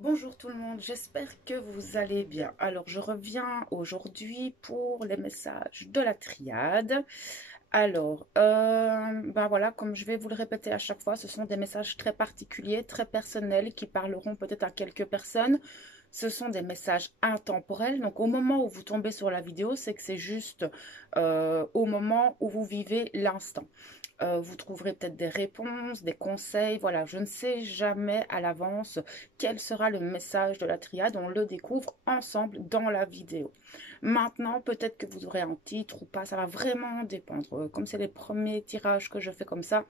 Bonjour tout le monde, j'espère que vous allez bien. Alors, je reviens aujourd'hui pour les messages de la triade. Alors, ben voilà, comme je vais vous le répéter à chaque fois, ce sont des messages très particuliers, très personnels qui parleront peut-être à quelques personnes. Ce sont des messages intemporels. Donc, au moment où vous tombez sur la vidéo, c'est que c'est juste au moment où vous vivez l'instant. Vous trouverez peut-être des réponses, des conseils. Voilà, je ne sais jamais à l'avance quel sera le message de la triade. On le découvre ensemble dans la vidéo. Maintenant, peut-être que vous aurez un titre ou pas. Ça va vraiment dépendre. Comme c'est les premiers tirages que je fais comme ça,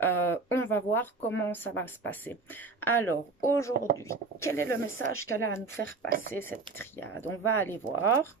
on va voir comment ça va se passer. Alors, aujourd'hui, quel est le message qu'elle a à nous faire passer, cette triade? On va aller voir.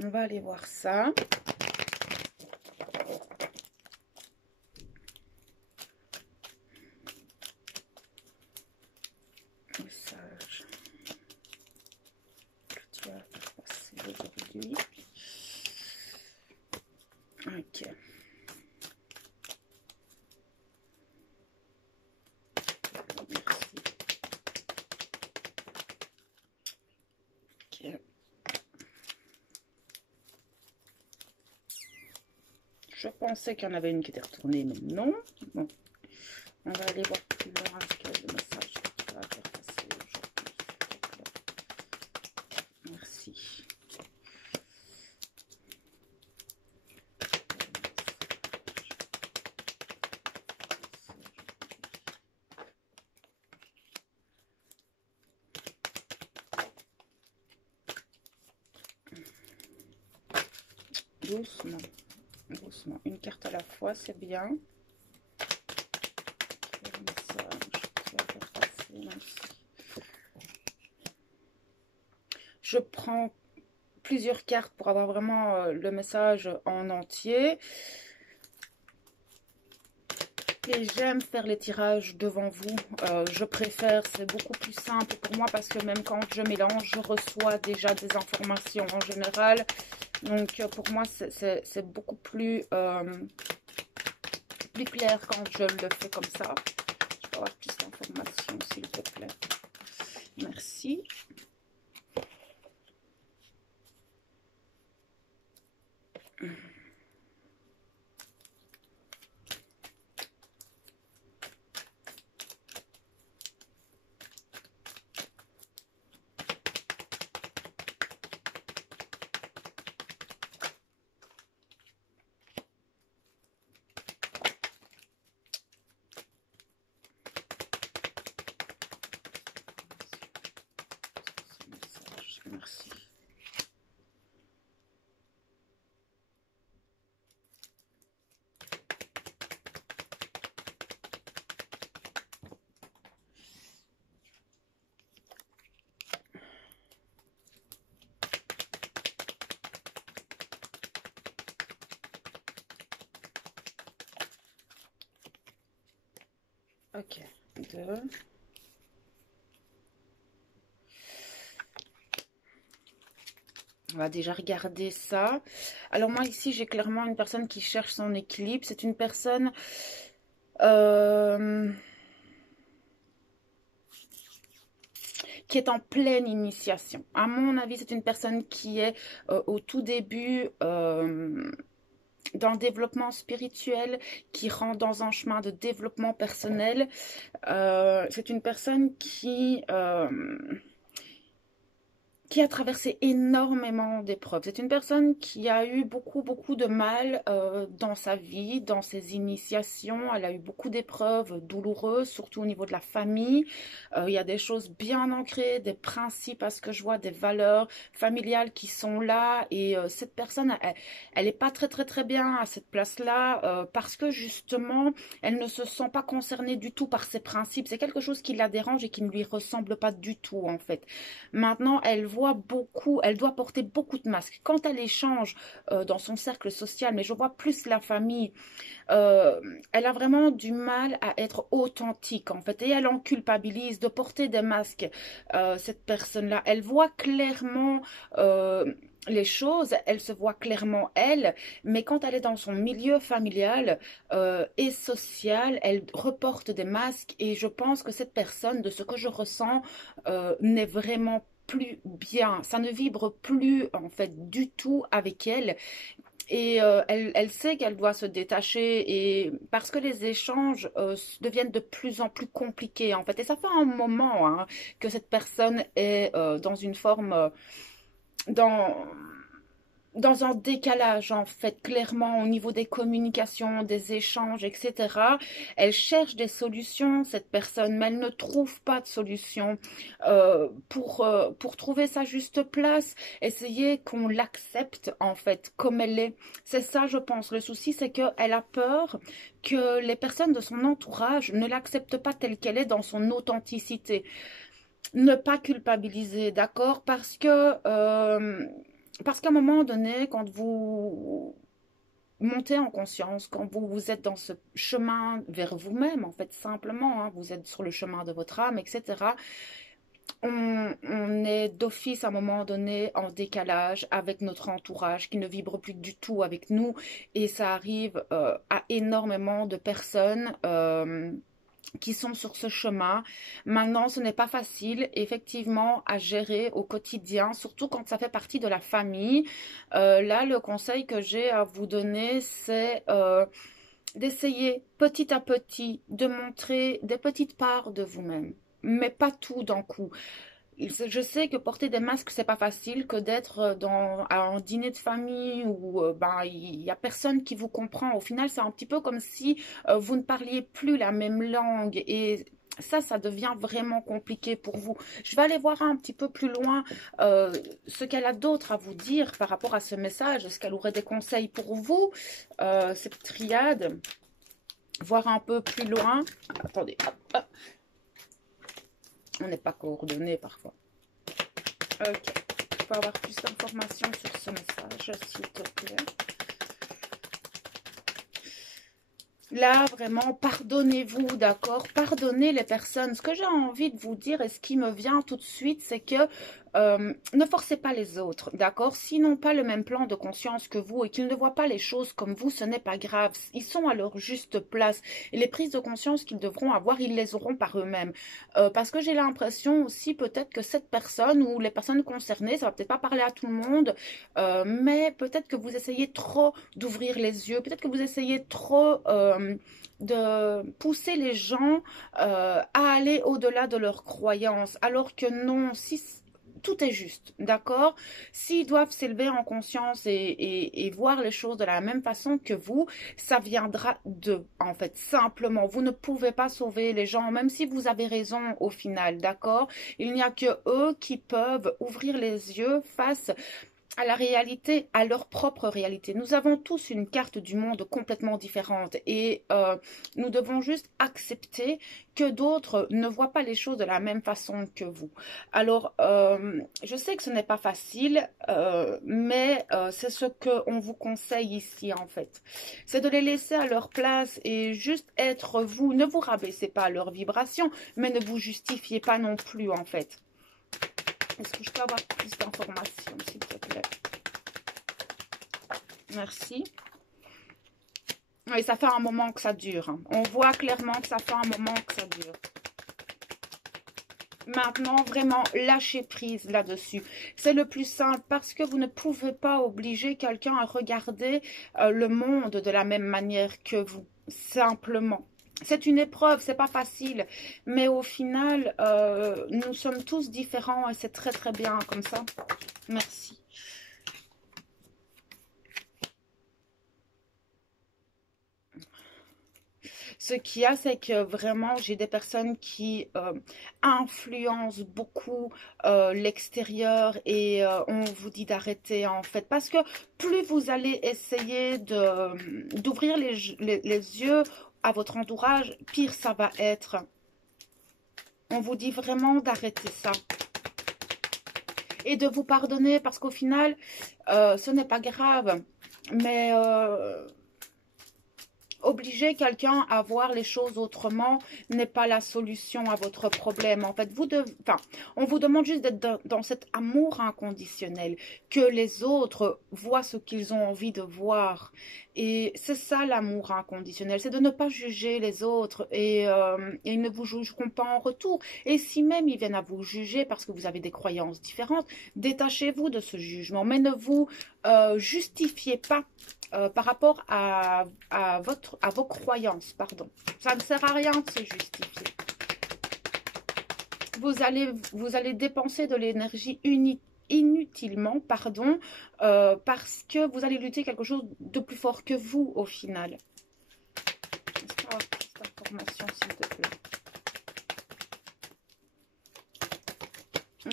On va aller voir ça. Message que tu vas faire passer aujourd'hui. Ok. Merci. Ok. Je pensais qu'il y en avait une qui était retournée, mais non. Bon. On va aller voir plus loin quel est le message que tu vas faire passer aujourd'hui. Merci. Doucement, doucement. Une carte à la fois, c'est bien. Quel message tu vas faire passer? Merci. Je prends plusieurs cartes pour avoir vraiment le message en entier. Et j'aime faire les tirages devant vous. Je préfère, c'est beaucoup plus simple pour moi parce que même quand je mélange, je reçois déjà des informations en général. Donc pour moi, c'est beaucoup plus clair quand je le fais comme ça. Je peux avoir plus d'informations, s'il te plaît. Merci. Merci. Ok, 2. On va déjà regarder ça. Alors moi ici, j'ai clairement une personne qui cherche son équilibre. C'est une personne qui est en pleine initiation. À mon avis, c'est une personne qui est au tout début dans le développement spirituel, qui rentre dans un chemin de développement personnel. C'est une personne qui a traversé énormément d'épreuves. C'est une personne qui a eu beaucoup de mal dans sa vie, dans ses initiations. Elle a eu beaucoup d'épreuves douloureuses, surtout au niveau de la famille. Il y a des choses bien ancrées, des principes à ce que je vois, des valeurs familiales qui sont là. Et cette personne, elle est pas très bien à cette place-là parce que justement, elle ne se sent pas concernée du tout par ses principes. C'est quelque chose qui la dérange et qui ne lui ressemble pas du tout en fait. Maintenant, elle doit porter beaucoup de masques. Quand elle échange dans son cercle social, mais je vois plus la famille, elle a vraiment du mal à être authentique en fait. Et elle en culpabilise de porter des masques, cette personne-là. Elle voit clairement les choses, elle se voit clairement elle, mais quand elle est dans son milieu familial et social, elle reporte des masques et je pense que cette personne, de ce que je ressens, n'est vraiment plus bien. Ça ne vibre plus en fait du tout avec elle et elle sait qu'elle doit se détacher et parce que les échanges deviennent de plus en plus compliqués en fait. Et ça fait un moment hein, que cette personne est dans une forme dans dans un décalage en fait, clairement au niveau des communications, des échanges, etc. Elle cherche des solutions, cette personne, mais elle ne trouve pas de solution pour trouver sa juste place, essayer qu'on l'accepte en fait comme elle est. C'est ça, je pense. Le souci, c'est qu'elle a peur que les personnes de son entourage ne l'acceptent pas telle qu'elle est dans son authenticité. Ne pas culpabiliser, d'accord? Parce qu'à un moment donné, quand vous montez en conscience, quand vous êtes dans ce chemin vers vous-même, en fait, simplement, hein, vous êtes sur le chemin de votre âme, etc., on est d'office à un moment donné en décalage avec notre entourage qui ne vibre plus du tout avec nous et ça arrive à énormément de personnes qui sont sur ce chemin. Maintenant, ce n'est pas facile, effectivement, à gérer au quotidien, surtout quand ça fait partie de la famille. Là, le conseil que j'ai à vous donner, c'est d'essayer petit à petit de montrer des petites parts de vous-même, mais pas tout d'un coup. Je sais que porter des masques, c'est pas facile, que d'être à un dîner de famille où ben, il y a personne qui vous comprend. Au final, c'est un petit peu comme si vous ne parliez plus la même langue et ça devient vraiment compliqué pour vous. Je vais aller voir un petit peu plus loin ce qu'elle a d'autre à vous dire par rapport à ce message. Est-ce qu'elle aurait des conseils pour vous, cette triade? Voir un peu plus loin. Attendez, hop, hop. On n'est pas coordonnés parfois. Ok. Je peux avoir plus d'informations sur ce message, s'il te plaît. Là, vraiment, pardonnez-vous, d'accord? Pardonnez les personnes. Ce que j'ai envie de vous dire et ce qui me vient tout de suite, c'est que ne forcez pas les autres, d'accord? S'ils n'ont pas le même plan de conscience que vous et qu'ils ne voient pas les choses comme vous, ce n'est pas grave. Ils sont à leur juste place. Et les prises de conscience qu'ils devront avoir, ils les auront par eux-mêmes. Parce que j'ai l'impression aussi peut-être que cette personne ou les personnes concernées, ça va peut-être pas parler à tout le monde, mais peut-être que vous essayez trop d'ouvrir les yeux, peut-être que vous essayez trop de pousser les gens à aller au-delà de leurs croyances, alors que non, si tout est juste, d'accord? S'ils doivent s'élever en conscience et voir les choses de la même façon que vous, ça viendra d'eux, en fait, simplement. Vous ne pouvez pas sauver les gens, même si vous avez raison au final, d'accord? Il n'y a que eux qui peuvent ouvrir les yeux face à la réalité, à leur propre réalité. Nous avons tous une carte du monde complètement différente et nous devons juste accepter que d'autres ne voient pas les choses de la même façon que vous. Alors, je sais que ce n'est pas facile, mais c'est ce qu'on vous conseille ici en fait. C'est de les laisser à leur place et juste être vous. Ne vous rabaissez pas à leur vibration, mais ne vous justifiez pas non plus en fait. Est-ce que je peux avoir plus d'informations, s'il te plaît? Merci. Oui, ça fait un moment que ça dure. Hein. On voit clairement que ça fait un moment que ça dure. Maintenant, vraiment, lâchez prise là-dessus. C'est le plus simple parce que vous ne pouvez pas obliger quelqu'un à regarder le monde de la même manière que vous. Simplement. C'est une épreuve, c'est pas facile, mais au final, nous sommes tous différents et c'est très très bien comme ça. Merci. Ce qu'il y a, c'est que vraiment, j'ai des personnes qui influencent beaucoup l'extérieur et on vous dit d'arrêter en fait. Parce que plus vous allez essayer d'ouvrir les yeux à votre entourage, pire ça va être. On vous dit vraiment d'arrêter ça. Et de vous pardonner parce qu'au final, ce n'est pas grave. Mais obliger quelqu'un à voir les choses autrement n'est pas la solution à votre problème. En fait, on vous demande juste d'être dans cet amour inconditionnel, que les autres voient ce qu'ils ont envie de voir. Et c'est ça l'amour inconditionnel, c'est de ne pas juger les autres et ils ne vous jugeront pas en retour. Et si même ils viennent à vous juger parce que vous avez des croyances différentes, détachez-vous de ce jugement, mais ne vous justifiez pas par rapport à vos croyances, pardon. Ça ne sert à rien de se justifier. Vous allez dépenser de l'énergie inutilement, pardon, parce que vous allez lutter quelque chose de plus fort que vous au final. Est-ce qu'on va avoir cette information, s'il te plaît?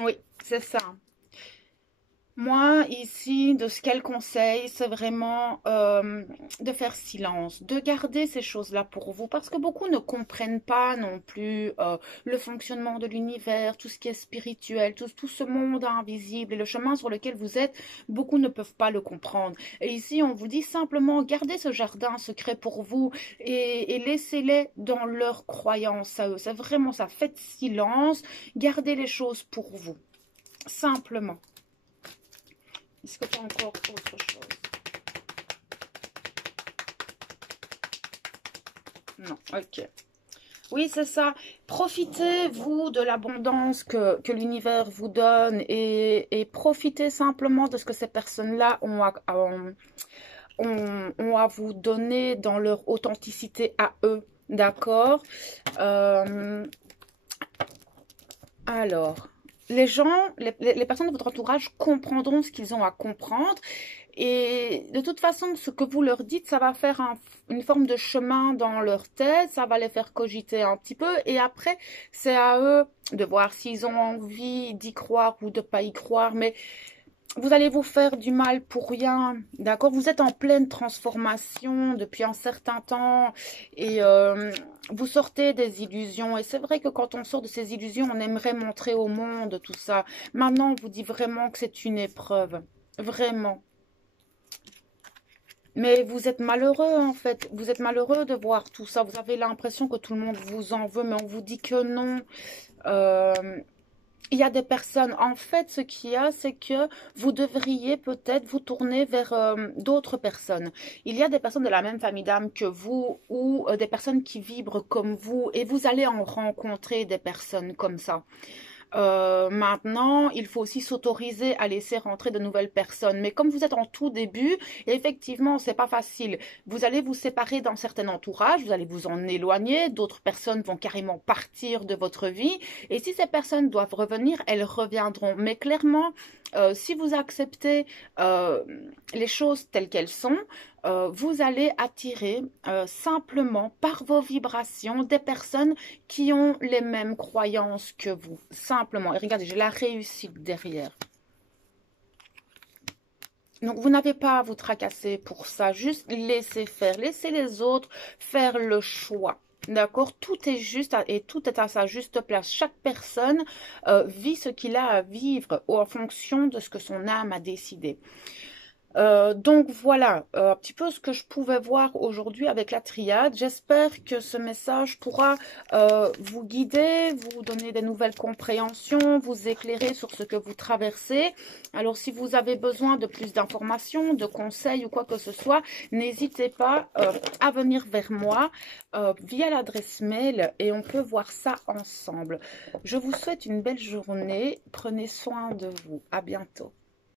Oui, c'est ça. Moi, ici, de ce qu'elle conseille, c'est vraiment de faire silence, de garder ces choses-là pour vous, parce que beaucoup ne comprennent pas non plus le fonctionnement de l'univers, tout ce qui est spirituel, tout ce monde invisible et le chemin sur lequel vous êtes, beaucoup ne peuvent pas le comprendre. Et ici, on vous dit simplement, gardez ce jardin secret pour vous et laissez-les dans leurs croyances à eux. C'est vraiment ça, faites silence, gardez les choses pour vous, simplement. Est-ce que tu as encore autre chose? Non, ok. Oui, c'est ça. Profitez, vous, de l'abondance que l'univers vous donne et profitez simplement de ce que ces personnes-là ont à vous donner dans leur authenticité à eux. D'accord? Alors... les gens, les personnes de votre entourage comprendront ce qu'ils ont à comprendre. Et de toute façon, ce que vous leur dites, ça va faire une forme de chemin dans leur tête. Ça va les faire cogiter un petit peu. Et après, c'est à eux de voir s'ils ont envie d'y croire ou de ne pas y croire. Mais vous allez vous faire du mal pour rien, d'accord? Vous êtes en pleine transformation depuis un certain temps et vous sortez des illusions. Et c'est vrai que quand on sort de ces illusions, on aimerait montrer au monde tout ça. Maintenant, on vous dit vraiment que c'est une épreuve, vraiment. Mais vous êtes malheureux en fait, vous êtes malheureux de voir tout ça. Vous avez l'impression que tout le monde vous en veut, mais on vous dit que non. Il y a des personnes, en fait, ce qu'il y a, c'est que vous devriez peut-être vous tourner vers d'autres personnes. Il y a des personnes de la même famille d'âme que vous ou des personnes qui vibrent comme vous et vous allez en rencontrer des personnes comme ça. Maintenant, il faut aussi s'autoriser à laisser rentrer de nouvelles personnes. Mais comme vous êtes en tout début, effectivement, c'est pas facile. Vous allez vous séparer d'un certain entourage, vous allez vous en éloigner, d'autres personnes vont carrément partir de votre vie. Et si ces personnes doivent revenir, elles reviendront. Mais clairement, si vous acceptez les choses telles qu'elles sont, vous allez attirer simplement par vos vibrations des personnes qui ont les mêmes croyances que vous. Simplement. Et regardez, j'ai la réussite derrière. Donc, vous n'avez pas à vous tracasser pour ça. Juste laissez faire. Laissez les autres faire le choix. D'accord? Tout est juste et tout est à sa juste place. Chaque personne vit ce qu'il a à vivre en fonction de ce que son âme a décidé. Donc voilà un petit peu ce que je pouvais voir aujourd'hui avec la triade. J'espère que ce message pourra vous guider, vous donner des nouvelles compréhensions, vous éclairer sur ce que vous traversez. Alors si vous avez besoin de plus d'informations, de conseils ou quoi que ce soit, n'hésitez pas à venir vers moi via l'adresse mail et on peut voir ça ensemble. Je vous souhaite une belle journée. Prenez soin de vous. À bientôt.